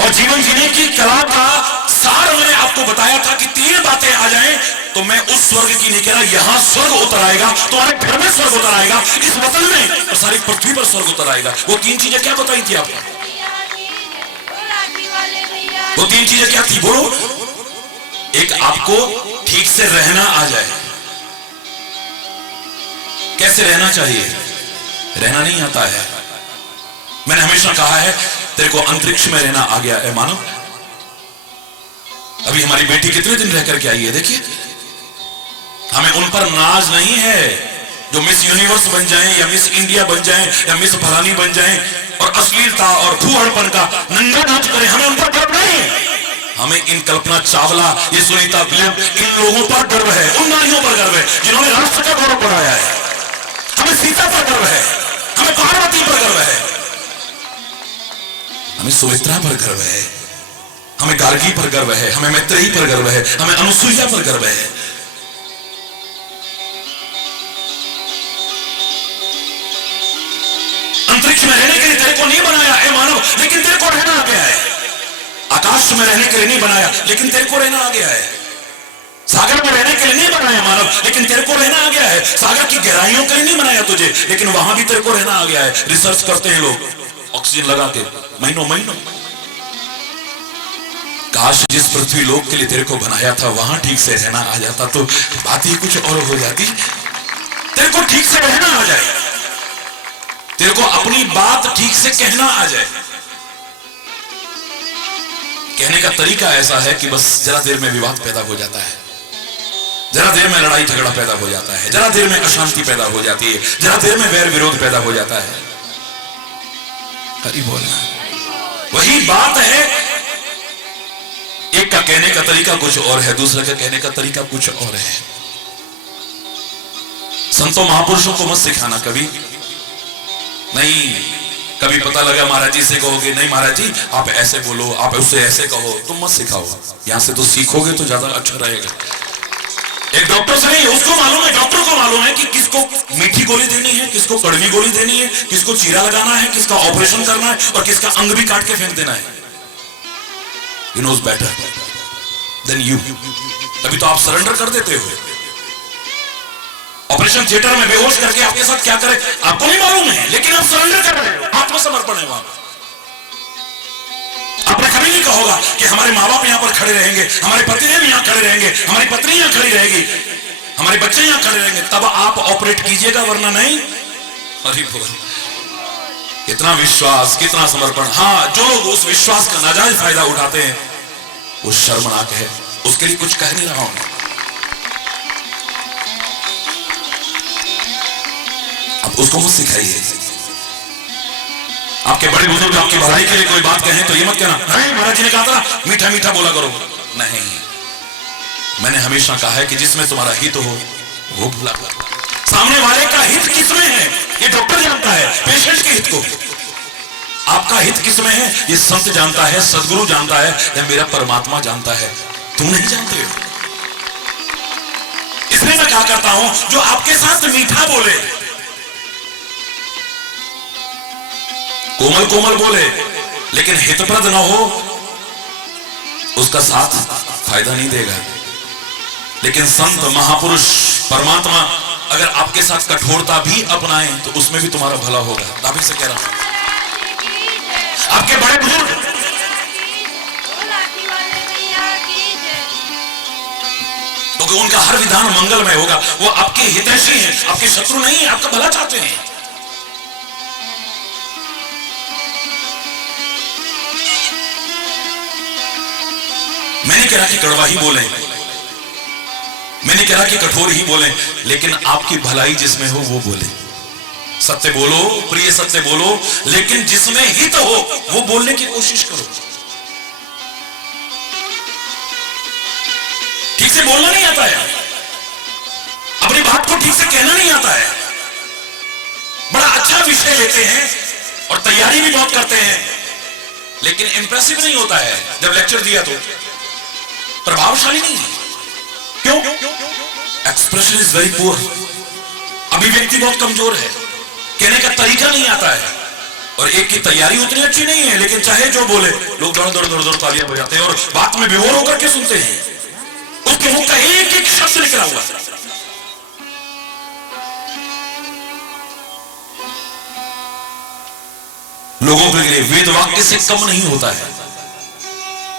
और जीवन जीने की कला का सार मैंने आपको बताया था कि 3 बातें आ जाएं तो मैं उस स्वर्ग की नहीं कह रहा, यहां स्वर्ग उतर आएगा, तुम्हारे घर में स्वर्ग उतर आएगा, इस वतन में और सारी पृथ्वी पर स्वर्ग उतर आएगा। वो 3 चीजें क्या बताई थी आपको? वो 3 चीजें क्या थी बोलो? एक, आपको ठीक से रहना आ जाए। कैसे रहना चाहिए? रहना नहीं आता है। मैंने हमेशा कहा है तेरे को अंतरिक्ष में रहना आ गया है मानो। अभी हमारी बेटी कितने दिन रह करके आई है, देखिए। हमें उन पर नाज नहीं है जो मिस यूनिवर्स बन जाएं या मिस इंडिया बन जाएं या मिस फलानी बन जाएं और अश्लीलता और फूहड़पन का नंगा नाच करें, हमें उन पर गर्व नहीं है। हमें इन कल्पना चावला, ये सुनीता विलियम, इन लोगों पर गर्व है, उन नारियों पर गर्व है जिन्होंने राष्ट्र का गौरव बढ़ाया है। हमें सीता पर गर्व है, हमें पार्वती पर गर्व है, हमें सुमित्रा पर गर्व है, हमें गार्गी पर गर्व है, हमें मैत्रेयी पर गर्व है, हमें अनुसुईया पर गर्व है। अंतरिक्ष में रहने के लिए तेरे को नहीं बनाया है मानव, लेकिन तेरे को रहना आ गया है। आकाश में रहने के लिए नहीं बनाया, लेकिन तेरे को रहना आ गया है। सागर में रहने के लिए नहीं बनाया मानव, लेकिन तेरे को रहना आ गया है। सागर की गहराइयों के लिए नहीं बनाया तुझे, लेकिन वहां भी तेरे को रहना आ गया है। रिसर्च करते हैं लोग ऑक्सीजन लगा के महीनों महीनों। काश जिस पृथ्वी लोक के लिए तेरे को बनाया था वहां ठीक से रहना आ जाता तो बात ही कुछ और हो जाती। तेरे को ठीक से रहना आ जाए, तेरे को अपनी बात ठीक से कहना आ जाए। कहने का तरीका ऐसा है कि बस जरा देर में विवाद पैदा हो जाता है, जरा देर में लड़ाई झगड़ा पैदा हो जाता है, जरा देर में अशांति पैदा हो जाती है, जरा देर में वैर विरोध पैदा हो जाता है। हरि बोलना वही बात है। एक का कहने का तरीका कुछ और है, दूसरे का कहने का तरीका कुछ और है। संतों महापुरुषों को मत सिखाना कभी नहीं। कभी पता लगा महाराज जी से कहोगे नहीं महाराज जी आप ऐसे बोलो, आप उससे ऐसे कहो, तुम मत सिखाओ। यहां से तो सीखोगे तो ज्यादा अच्छा रहेगा। एक डॉक्टर से नहीं, उसको मालूम है, डॉक्टर को मालूम है कि किसको मीठी गोली देनी है, किसको कड़वी गोली देनी है, किसको चीरा लगाना है, किसका ऑपरेशन करना है और किसका अंग भी काट के फेंक देना है। He knows better than you. तभी तो आप सरेंडर कर देते हो। ऑपरेशन थिएटर में बेहोश करके आपके साथ क्या करे आपको नहीं मालूम है, लेकिन आप सरेंडर कर रहे हो। आत्मसमर्पण है वहां। आपने कभी नहीं कहोगा कि हमारे माँ बाप यहां पर खड़े रहेंगे, हमारे पति भी यहां खड़े रहेंगे, हमारी पत्नी यहां खड़ी रहेगी, हमारे बच्चे यहां खड़े रहेंगे, तब आप ऑपरेट कीजिएगा, वरना नहीं। अरे कितना विश्वास, कितना समर्पण। हाँ, जो लोग उस विश्वास का नाजायज फायदा उठाते हैं वो शर्मनाक है। उसके लिए कुछ कह नहीं रहा हूं। अब उसको मत सिखाइए। आपके बड़े बुजुर्ग आपकी भलाई के लिए कोई बात कहें तो ये मत कहना नहीं महाराज जी ने कहा था मीठा मीठा बोला करो। नहीं, मैंने हमेशा कहा है कि जिसमें तुम्हारा हित हो वो बोला करो। सामने वाले का हित किसमें है ये डॉक्टर जानता है, पेशेंट के हित को। आपका हित किसमें है ये संत जानता है, सदगुरु जानता है, या मेरा परमात्मा जानता है। तुम नहीं जानते हो। इसलिए मैं क्या करता हूं, जो आपके साथ मीठा बोले, कोमल कोमल बोले, लेकिन हितप्रद ना हो, उसका साथ फायदा नहीं देगा। लेकिन संत महापुरुष परमात्मा अगर आपके साथ कठोरता भी अपनाए तो उसमें भी तुम्हारा भला होगा। दावी से कह रहा हूं। आपके बड़े बुजुर्ग क्योंकि उनका हर विधान मंगलमय होगा। वो आपके हितैषी हैं, आपके शत्रु नहीं है, आपका भला चाहते हैं। मैंने कहा कि कड़वा ही बोले, मैंने कहा कि कठोर ही बोले, लेकिन आपकी भलाई जिसमें हो वो बोले। सत्य बोलो, प्रिय सत्य बोलो, लेकिन जिसमें हित हो वो बोलने की कोशिश करो। ठीक से बोलना नहीं आता है, अपनी बात को ठीक से कहना नहीं आता है। बड़ा अच्छा विषय लेते हैं और तैयारी भी बहुत करते हैं, लेकिन इंप्रेसिव नहीं होता है। जब लेक्चर दिया तो प्रभावशाली नहीं है। क्यों? Expression is very poor. अभिव्यक्ति बहुत कमजोर है, कहने का तरीका नहीं आता है, और एक की तैयारी उतनी अच्छी नहीं है, लेकिन चाहे जो बोले लोग दौड़ दौड़ दौड़ दौड़ तालियां बजाते हैं और बात में विभोर होकर के सुनते हैं। उसके मुंह का एक एक शब्द निकला हुआ। लोगों के लिए वेद वाक्य से कम नहीं होता है,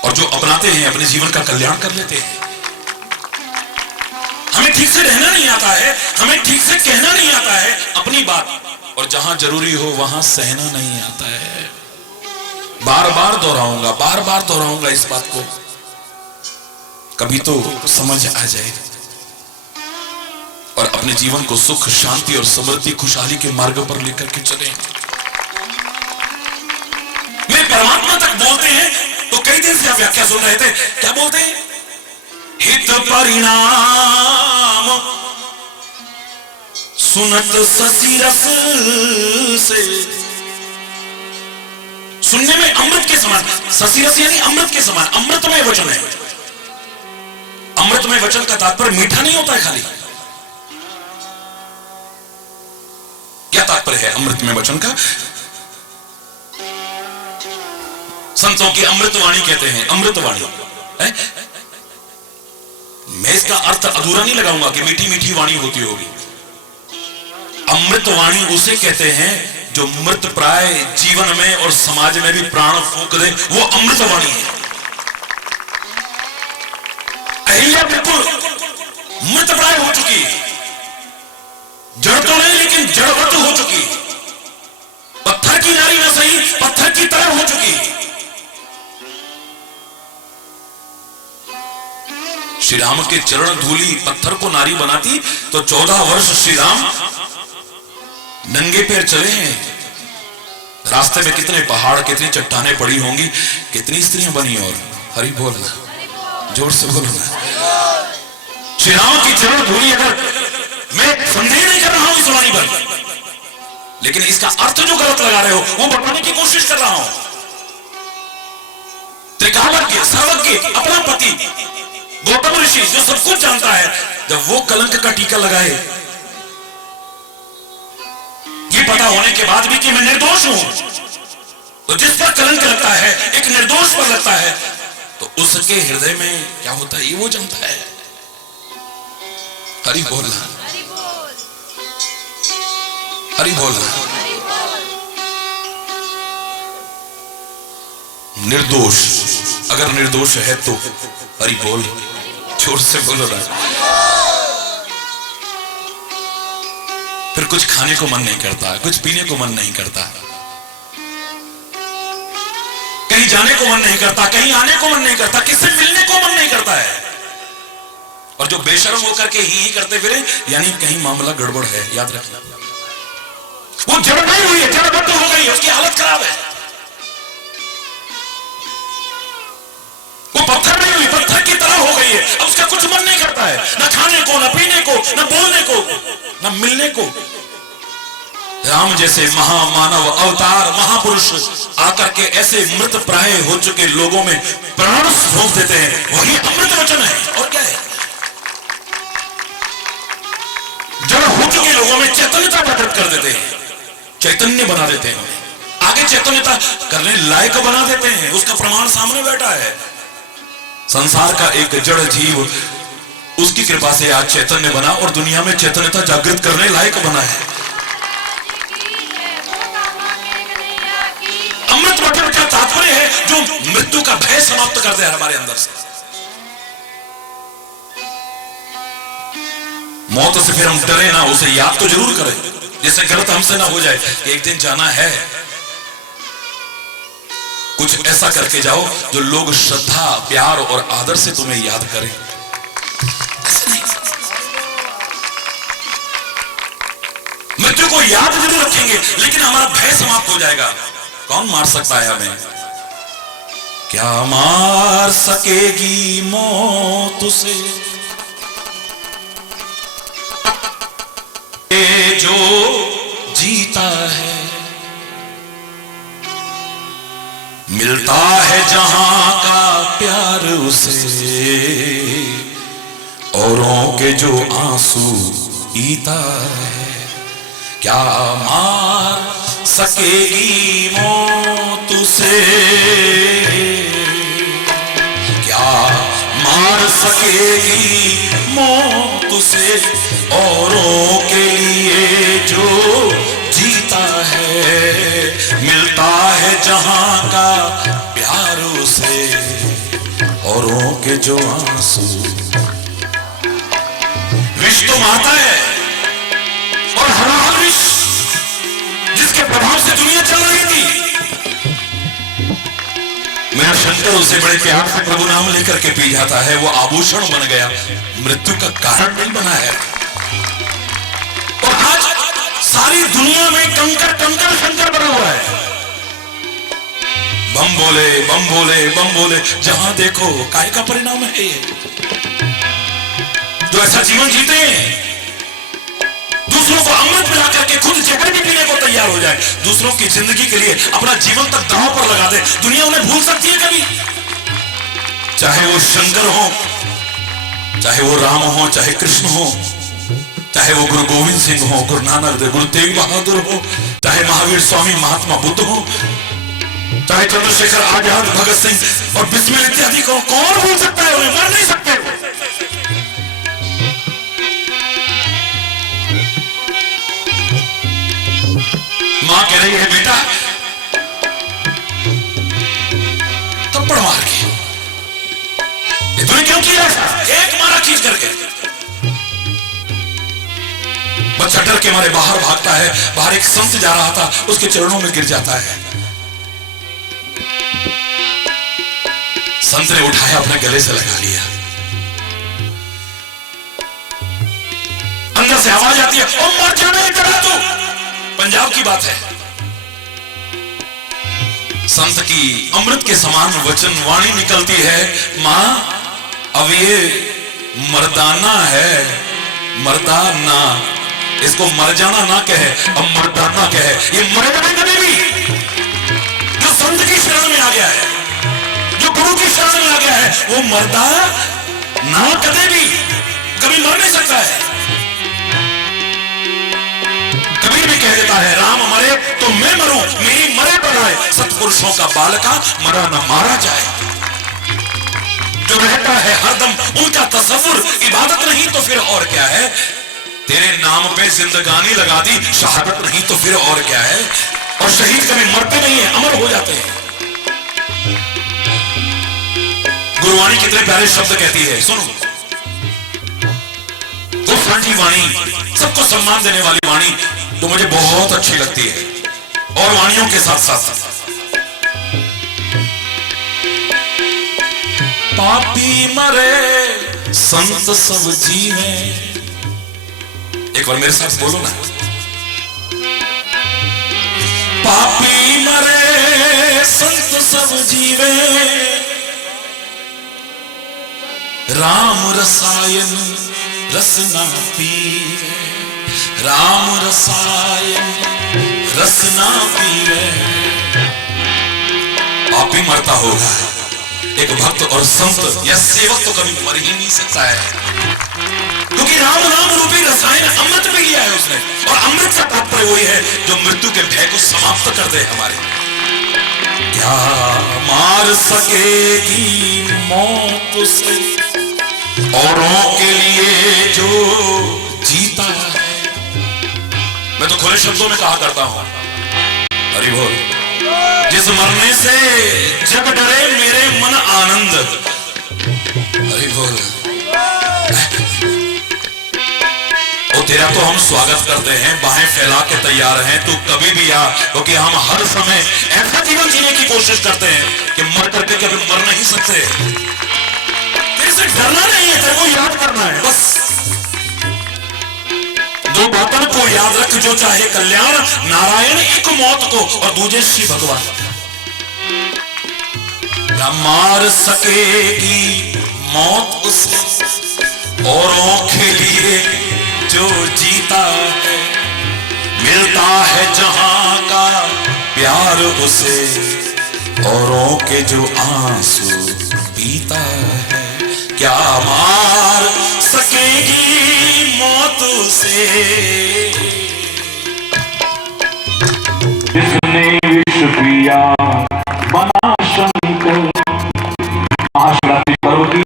और जो अपनाते हैं अपने जीवन का कल्याण कर लेते हैं। हमें ठीक से रहना नहीं आता है, हमें ठीक से कहना नहीं आता है अपनी बात, और जहां जरूरी हो वहां सहना नहीं आता है। बार बार दोहराऊंगा, बार बार दोहराऊंगा इस बात को, कभी तो समझ आ जाए और अपने जीवन को सुख, शांति और समृद्धि, खुशहाली के मार्ग पर लेकर के चले। मेरे परमात्मा तक बोलते हैं तो कई दिन से आप व्याख्या सुन रहे थे, क्या बोलते हैं? हित परिणाम सुनत ससी रस से। सुनने में अमृत के समान, ससी रस यानी अमृत के समान, अमृतमय वचन है। अमृतमय वचन का तात्पर्य मीठा नहीं होता है खाली। क्या तात्पर्य है अमृतमय वचन का? संतों की अमृतवाणी कहते हैं, अमृतवाणी है? मैं इसका अर्थ अधूरा नहीं लगाऊंगा कि मीठी मीठी वाणी होती होगी। अमृतवाणी उसे कहते हैं जो मृत प्राय जीवन में और समाज में भी प्राण फूंक दे, वो अमृतवाणी है। अहिल्या बिल्कुल मृत प्राय हो चुकी, जड़ तो नहीं लेकिन जड़वत हो चुकी, पत्थर की नारी न सही पत्थर की तरह हो चुकी। श्री राम के चरण धूली पत्थर को नारी बनाती तो 14 वर्ष श्री राम नंगे पैर चले हैं। रास्ते में कितने पहाड़, कितनी चट्टानें पड़ी होंगी, कितनी स्त्रियां बनी। और हरि बोल, जोर से बोलना। श्री राम की चरण धूली, अगर मैं संदेह नहीं कर रहा हूं इस वाणी पर, लेकिन इसका अर्थ जो गलत लगा रहे हो वो बताने की कोशिश कर रहा हूं। त्रिकालज्ञ, सर्वज्ञ, अपना पति गौतम ऋषि जो सब कुछ जानता है, जब वो कलंक का टीका लगाए, ये पता होने के बाद भी कि मैं निर्दोष हूं, तो जिस पर कलंक लगता है, एक निर्दोष पर लगता है, तो उसके हृदय में क्या होता है ये वो जानता है। हरि बोलना, हरि बोलना। निर्दोष, अगर निर्दोष है तो हरि बोल, जोर से बोलो ना। फिर कुछ खाने को मन नहीं करता, कुछ पीने को मन नहीं करता, कहीं जाने को मन नहीं करता, कहीं आने को मन नहीं करता, किससे मिलने को मन नहीं करता है। और जो बेशर्म होकर के ही करते फिरे, यानी कहीं मामला गड़बड़ है, याद रखना। वो जड़ नहीं हुई है, जड़बद्ध हो गई है, उसकी हालत खराब है। वो पत्थर नहीं हुई, पत्थर की तरह हो गई है, अब उसका कुछ मन नहीं करता है, ना खाने को, ना पीने को, ना बोलने को, ना मिलने को। राम जैसे महामानव अवतार महापुरुष आकर के ऐसे मृत प्राय हो चुके लोगों में प्राण फूंक देते हैं, वही अमृत वचन है। और क्या है? जड़ हो चुके लोगों में चैतन्यता प्रकट कर देते हैं, चैतन्य बना देते हैं, आगे चैतन्यता करने लायक बना देते हैं। उसका प्रमाण सामने बैठा है। संसार का एक जड़ जीव उसकी कृपा से आज चैतन्य बना और दुनिया में चैतन्यता जागृत करने लायक बना है। अमृत वचन का तात्पर्य है जो मृत्यु का भय समाप्त कर दे हमारे अंदर से। मौत से फिर हम डरे ना, उसे याद तो जरूर करें, जिससे गलत हमसे ना हो जाए कि एक दिन जाना है। कुछ ऐसा करके जाओ जो लोग श्रद्धा, प्यार और आदर से तुम्हें याद करें। ऐसे नहीं, मृत्यु को याद जरूर रखेंगे लेकिन हमारा भय समाप्त हो जाएगा। कौन मार सकता है हमें? क्या मार सकेगी मौत उसे जो जीता है? मिलता है जहां का प्यार उसे, औरों के जो आंसू पीता है। क्या मार सकेगी मौत उसे? क्या मार सकेगी मौत उसे? औरों के लिए जो जीता है, मिलता है जहां का प्यार उसे, औरों के जो आंसू। विष तो मारता है और हर विष जिसके प्रभाव से दुनिया चल रही थी, मेरा शंकर उसे बड़े प्यार से प्रभु नाम लेकर के पी जाता है, वो आभूषण बन गया, मृत्यु का कारण नहीं बना है। और आज सारी दुनिया में कंकर कंकर शंकर बना हुआ है। बम बोले बम बोले बम बोले, जहां देखो काय का परिणाम है ये। जो ऐसा जीवन जीते हैं, दूसरों को अमृत मिला करके खुद जहर भी पीने को तैयार हो जाए, दूसरों की जिंदगी के लिए अपना जीवन तक दांव पर लगा दे, दुनिया उन्हें भूल सकती है कभी? चाहे वो शंकर हो, चाहे वो राम हो, चाहे कृष्ण हो, चाहे वो गुरु गोविंद सिंह हो, गुरु नानक देव, गुरु तेग बहादुर हो, चाहे महावीर स्वामी महात्मा बुद्ध हो, चाहे चंद्रशेखर आजाद, भगत सिंह और बिस्मिल इत्यादि को कौन भूल सकता है? उन्हें मर नहीं सकते। मां कह रही है बेटा थप्पड़ मार के, ये तूने क्यों किया? एक मारा खींच करके। बच्चा डर के मारे बाहर भागता है। बाहर एक संत जा रहा था, उसके चरणों में गिर जाता है। संत ने उठाया, अपने गले से लगा लिया। अंदर से आवाज आती है, ओ मर जाने डरा तू। पंजाब की बात है। संत की अमृत के समान वचन वाणी निकलती है, मां अब ये मर्दाना है, मर्दाना, इसको मर जाना ना कहे, अब मर्दाना कहे। ये मरेगा नहीं कभी भी। जो संत की शरण में आ गया है, जो गुरु की शरण में आ गया है, वो मरदा ना कदे भी कभी मर नहीं सकता है। कबीर भी कह देता है, राम मरे तो मैं मरूं, मेरी मरे बढ़ाए। सत्पुरुषों का बालका मरा न मारा जाए। जो रहता है हरदम उनका तसव्वुर इबादत नहीं तो फिर और क्या है? तेरे नाम पे जिंदगानी लगा दी, शहादत नहीं तो फिर और क्या है? और शहीद कभी मरते नहीं है, अमर हो जाते हैं। गुरुवाणी कितने प्यारे शब्द कहती है, सुनो। वो सांझी वाणी, सबको सम्मान देने वाली वाणी तो मुझे बहुत अच्छी लगती है। और वाणियों के साथ साथ पापी मरे संत सब जीवे। एक बार मेरे साथ बोलो ना, पापी मरे संत सब जीवे, राम रसायन रसना पीवे, राम रसायन रसना पीवे। पापी मरता होगा, एक भक्त और संत या सेवक तो कभी मर ही नहीं सकता है, क्योंकि राम नाम रूपी रसायन अमृत में लिया है उसने। और अमृत का तात्पर्य वही है जो मृत्यु के भय को समाप्त कर दे हमारे। क्या मार सकेगी मौत से औरों के लिए जो जीता है? मैं तो खुले शब्दों में कहा करता हूं, हरि बोल। जिस मरने से जग डरे मेरे मन आनंद, हरि बोल। ओ तेरा तो हम स्वागत करते हैं, बाहें फैला के तैयार हैं, तू कभी भी आ, क्योंकि हम हर समय ऐसा जीवन जीने की कोशिश करते हैं कि मर करके कभी मर नहीं सकते। तेरे से डरना नहीं है, तेरे को याद करना है बस। दो बातों को याद रख, जो चाहे कल्याण, नारायण एक मौत को और दूजे श्री भगवान। क्या मार सकेगी मौत उसे औरों के लिए जो जीता है? मिलता है जहां का प्यार उसे, औरों के जो आंसू पीता है। क्या मार सकेगी मौत उसे? जिसने विश्व पिया बना शंकर। महाशिवरात्रि पर्व की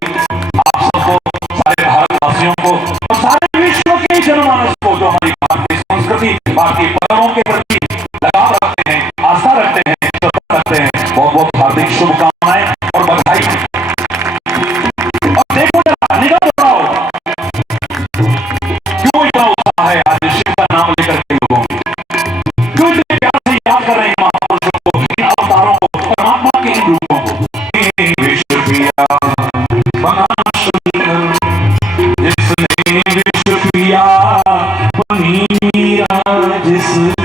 आप सबको, सारे भारतवासियों को और सारे विश्व के जनमानस को, जो हमारी भारतीय संस्कृति, भारतीय पर्वों के प्रति लगाव रखते हैं, आस्था रखते हैं, श्रद्धा रखते हैं, बहुत बहुत हार्दिक शुभकामनाएं और बधाई। और देखो जरा, निगाह बढ़ाओ, क्यों इतना उत्साह है आज शिव का नाम लेकर के लोगों में? क्यों इतने प्यार से याद कर रहे हैं महापुरुषों को, इन अवतारों को, परमात्मा के इन रूपों को? विश्व पिया बना शंकर, जिसने विश्व पिया बनीरा, जिसने